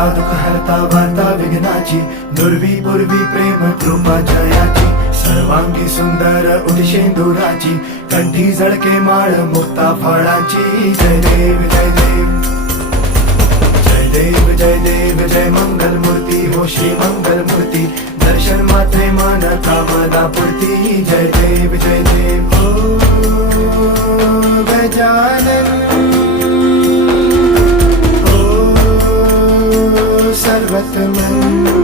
करता दुःख हरता वार्ता विघ्नाची, दुर्वी पूर्वी प्रेम कृपा जयाची, सर्वांगी सुंदर उदिशेंदुराची, कंठी झळके माळ मुक्ता फळाची. जय देव जय देव जय देव जय देव जय मंगल मूर्ती हो श्री मंगल मूर्ती, दर्शन मात्रे मन कामना पूर्ती. जय देव जय देव ओ गजानन सर्वतमन